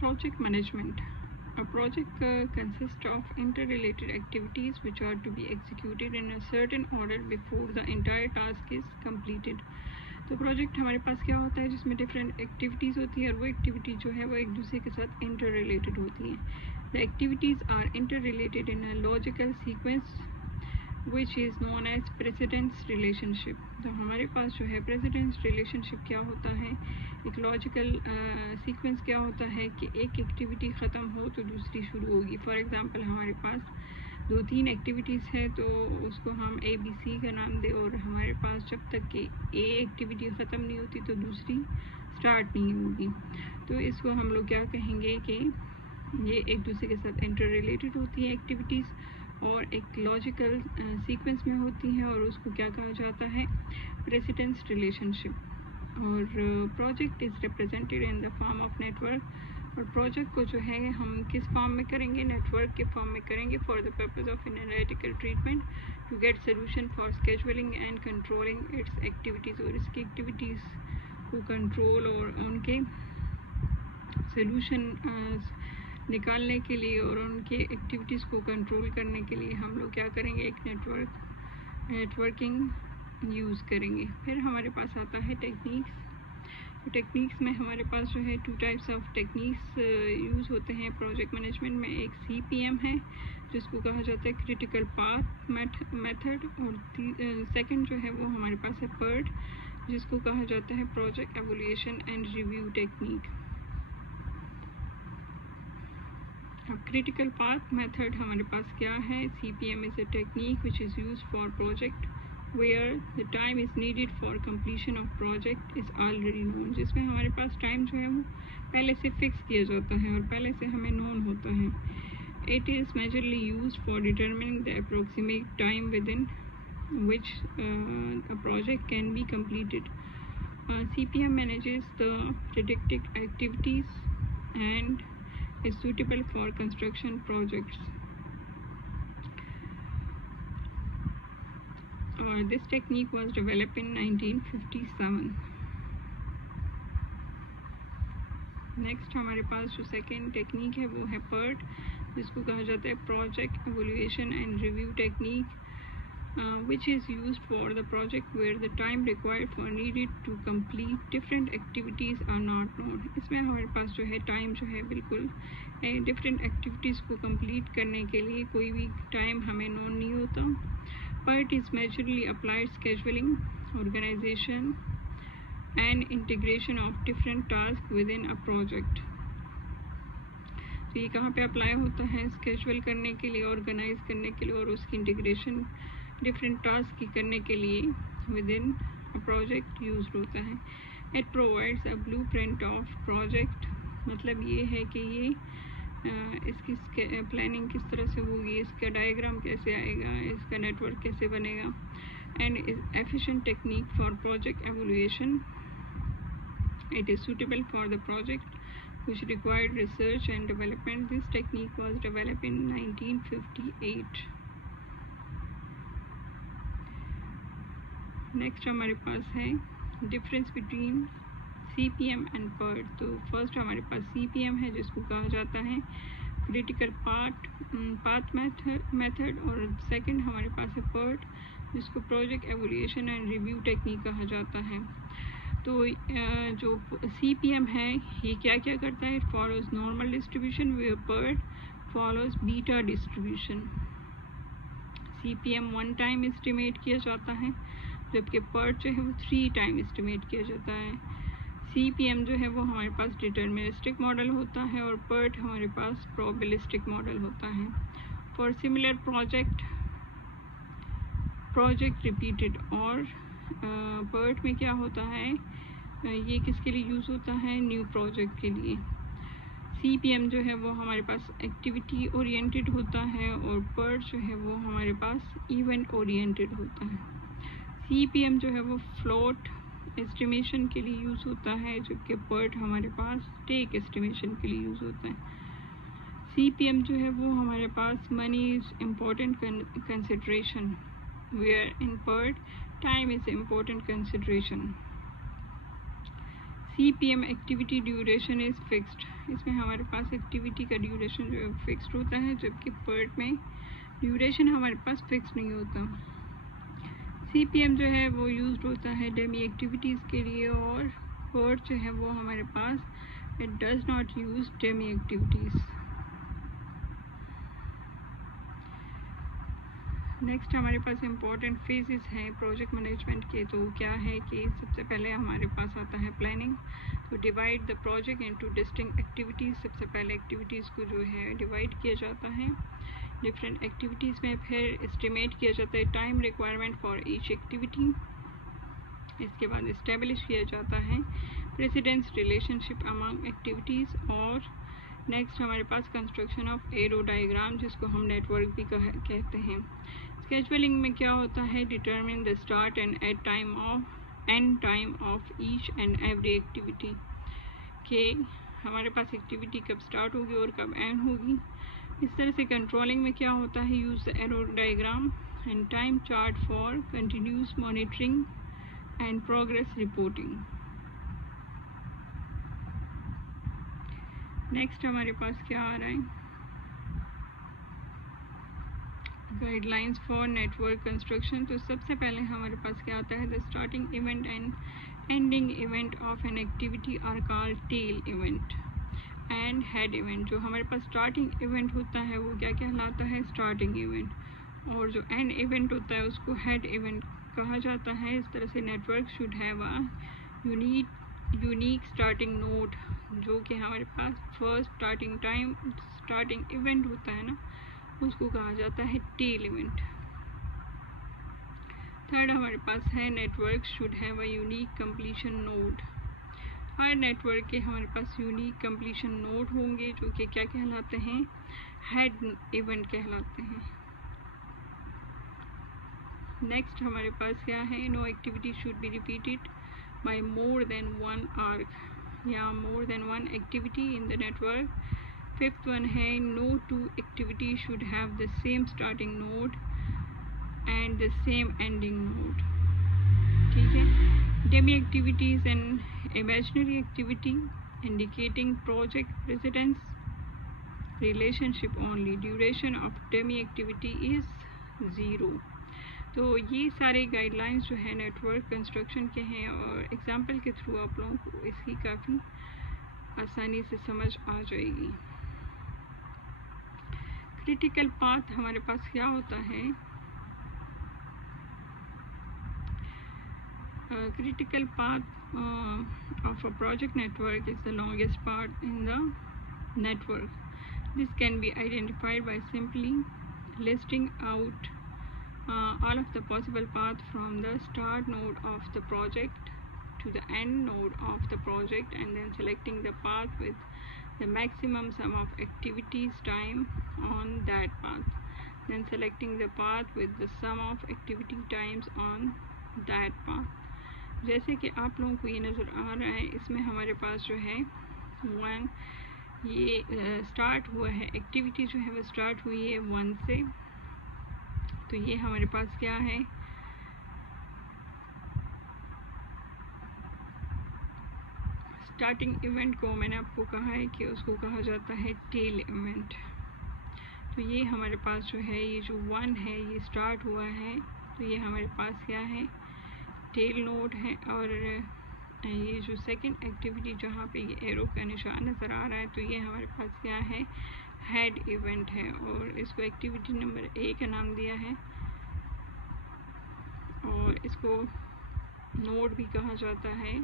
Project management. A project consists of interrelated activities which are to be executed in a certain order before the entire task is completed. तो project हमारे पास क्या होता है जिसमें different activities होती हैं और वो एक्टिविटी जो है वो एक दूसरे के साथ इंटर रिलेटेड होती हैं. The activities are inter related in a logical sequence which is known as precedence relationship. तो हमारे पास जो है प्रेसिडेंस रिलेशनशिप क्या होता है, एक लॉजिकल सीक्वेंस क्या होता है कि एक एक्टिविटी ख़त्म हो तो दूसरी शुरू होगी. फॉर एग्ज़ाम्पल हमारे पास 2-3 एक्टिविटीज़ है तो उसको हम ABC का नाम दें और हमारे पास जब तक कि A एक्टिविटी ख़त्म नहीं होती तो दूसरी स्टार्ट नहीं होगी. तो इसको हम लोग क्या कहेंगे कि ये एक दूसरे के साथ इंटर रिलेटेड होती है एक्टिविटीज़ और एक लॉजिकल सीक्वेंस में होती हैं और उसको क्या कहा जाता है, प्रेसिडेंस रिलेशनशिप. और project is represented in the form of network. और प्रोजेक्ट को जो है हम किस फॉर्म में करेंगे, नेटवर्क के फॉर्म में करेंगे. For the purpose of analytical treatment to get solution for scheduling and controlling its activities. और इसकी एक्टिविटीज़ को कंट्रोल और उनके सोल्यूशन निकालने के लिए और उनके एक्टिविटीज़ को कंट्रोल करने के लिए हम लोग क्या करेंगे, एक नेटवर्किंग यूज़ करेंगे. फिर हमारे पास आता है टेक्निक्स. तो टेक्निक्स में हमारे पास जो है 2 टाइप्स ऑफ टेक्निक्स यूज़ होते हैं प्रोजेक्ट मैनेजमेंट में. एक CPM है जिसको कहा जाता है क्रिटिकल पाथ मेथड और सेकंड जो है वो हमारे पास है PERT जिसको कहा जाता है project evolution and review technique. अब क्रिटिकल पाथ मेथड हमारे पास क्या है, CPM is a technique which is used for project where the time is needed for completion of project is already known. जिसमें हमारे पास टाइम जो है वो पहले से फिक्स किया जाता है और पहले से हमें नोन होता है. It is majorly used for determining the approximate time within which a project can be completed. CPM manages the predicted activities and is suitable for construction projects. This technique was developed in 1957. Next हमारे पास जो second technique है वो है PERT जिसको कहा जाता है project evolution and review technique which is used for the project where the time required for needed to complete different activities are not known. इसमें हमारे पास जो है टाइम जो है बिल्कुल डिफरेंट एक्टिविटीज़ को कंप्लीट करने के लिए कोई भी टाइम हमें नोन नहीं होता. PERT is majorly applied scheduling, organization and integration of different tasks within a project. तो ये कहाँ पे अप्लाई होता है, स्केजुअल करने के लिए, ऑर्गेनाइज करने के लिए और उसकी इंटीग्रेशन डिफरेंट टास्क की करने के लिए with in a project use होता है. It provides a blueprint of project. मतलब ये है कि ये इसकी प्लानिंग किस तरह से होगी, इसका डायग्राम कैसे आएगा, इसका नेटवर्क कैसे बनेगा. And efficient technique for project evolution. It is suitable for the project which required research and development. This technique was developed in 1958. Next हमारे पास है difference between CPM and PERT. तो फर्स्ट हमारे पास CPM है जिसको कहा जाता है क्रिटिकल पाथ मेथड और सेकंड हमारे पास है PERT जिसको project evolution and review technique कहा जाता है. तो जो CPM है ये क्या क्या करता है, it follows normal distribution where PERT follows beta distribution. CPM 1 time estimate किया जाता है जबकि PERT जो है वो 3 टाइम एस्टिमेट किया जाता है. CPM जो है वो हमारे पास डिटर्मिनिस्टिक मॉडल होता है और PERT हमारे पास प्रोबेबिलिस्टिक मॉडल होता है. For similar project repeated. और PERT में क्या होता है, ये किसके लिए यूज़ होता है, न्यू प्रोजेक्ट के लिए. CPM जो है वो हमारे पास एक्टिविटी ओरिएंटेड होता है और PERT जो है वो हमारे पास इवेंट ओरिएंटेड होता है. CPM जो है वो फ्लोट एस्टिमेशन के लिए यूज़ होता है जबकि PERT हमारे पास टेक एस्टिमेशन के लिए यूज़ होता है. CPM जो है वो हमारे पास money is important consideration where in PERT time is important consideration. CPM activity duration is fixed, इसमें हमारे पास एक्टिविटी का ड्यूरेशन जो है फिक्स्ड होता है, जबकि PERT में ड्यूरेशन हमारे पास फिक्स नहीं होता। CPM जो है वो यूज्ड होता है डेमी एक्टिविटीज़ के लिए, और PERT जो है वो हमारे पास it does not use dummy activities. Next हमारे पास इम्पॉर्टेंट फेजेस हैं प्रोजेक्ट मैनेजमेंट के। तो क्या है कि सबसे पहले हमारे पास आता है प्लानिंग। तो divide the project into distinct activities, सबसे पहले एक्टिविटीज़ को जो है डिवाइड किया जाता है डिफरेंट एक्टिविटीज़ में। फिर एस्टिमेट किया जाता है time requirement for each activity. इसके बाद इस्टेब्लिश किया जाता है प्रेसिडेंस रिलेशनशिप अमंग एक्टिविटीज़। और नेक्स्ट हमारे पास कंस्ट्रक्शन ऑफ एरो डायग्राम, जिसको हम नेटवर्क भी कहते हैं। स्केजुअलिंग में क्या होता है, determine the start and and time of each and every activity, के हमारे पास एक्टिविटी कब स्टार्ट होगी और कब एंड होगी। इस तरह से कंट्रोलिंग में क्या होता है, use the arrow diagram and time chart for continuous monitoring and progress reporting. Next हमारे पास क्या आ रहा है, गाइडलाइंस फॉर नेटवर्क कंस्ट्रक्शन। तो सबसे पहले हमारे पास क्या आता है, the starting event and ending event of an activity are called tail event and head event. जो हमारे पास स्टार्टिंग इवेंट होता है वो क्या कहलाता है, स्टार्टिंग इवेंट, और जो एंड इवेंट होता है उसको हेड इवेंट कहा जाता है। इस तरह से network should have a unique starting node, जो कि हमारे पास फर्स्ट स्टार्टिंग इवेंट होता है ना, उसको कहा जाता है टेल इवेंट। थर्ड हमारे पास है network should have a unique completion node. Her network के हमारे पास यूनिक कंप्लीशन नोड होंगे, जो कि क्या कहलाते हैं, हेड इवेंट कहलाते हैं। नेक्स्ट हमारे पास क्या है, no activity should be repeated by more than one arc या more than one activity in the network. Fifth one है, no two activity should have the same starting node and the same ending node. ठीक है। Dummy activities and imaginary activity indicating project precedence relationship only, duration of dummy activity is 0। तो ये सारे guidelines जो है network construction के हैं, और एग्जाम्पल के थ्रू आप लोगों को इसकी काफ़ी आसानी से समझ आ जाएगी। क्रिटिकल पाथ हमारे पास क्या होता है, critical path of a project network is the longest part in the network. This can be identified by simply listing out all of the possible paths from the start node of the project to the end node of the project, and then selecting the path with the maximum sum of activities time on that path, then selecting the path with the sum of activity times on that path। जैसे कि आप लोगों को ये नज़र आ रहा है, इसमें हमारे पास जो है ये स्टार्ट हुआ है, एक्टिविटी जो है वो स्टार्ट हुई है 1 से। तो ये हमारे पास क्या है, स्टार्टिंग इवेंट को मैंने आपको कहा है कि उसको कहा जाता है टेल इवेंट। तो ये हमारे पास जो है, ये जो 1 है ये स्टार्ट हुआ है, तो ये हमारे पास क्या है, टेल नोड है। और ये जो सेकंड एक्टिविटी जहाँ पे ये एरो का निशान नज़र आ रहा है, तो ये हमारे पास क्या है, हेड इवेंट है, और इसको एक्टिविटी नंबर 1 का नाम दिया है, और इसको नोड भी कहा जाता है।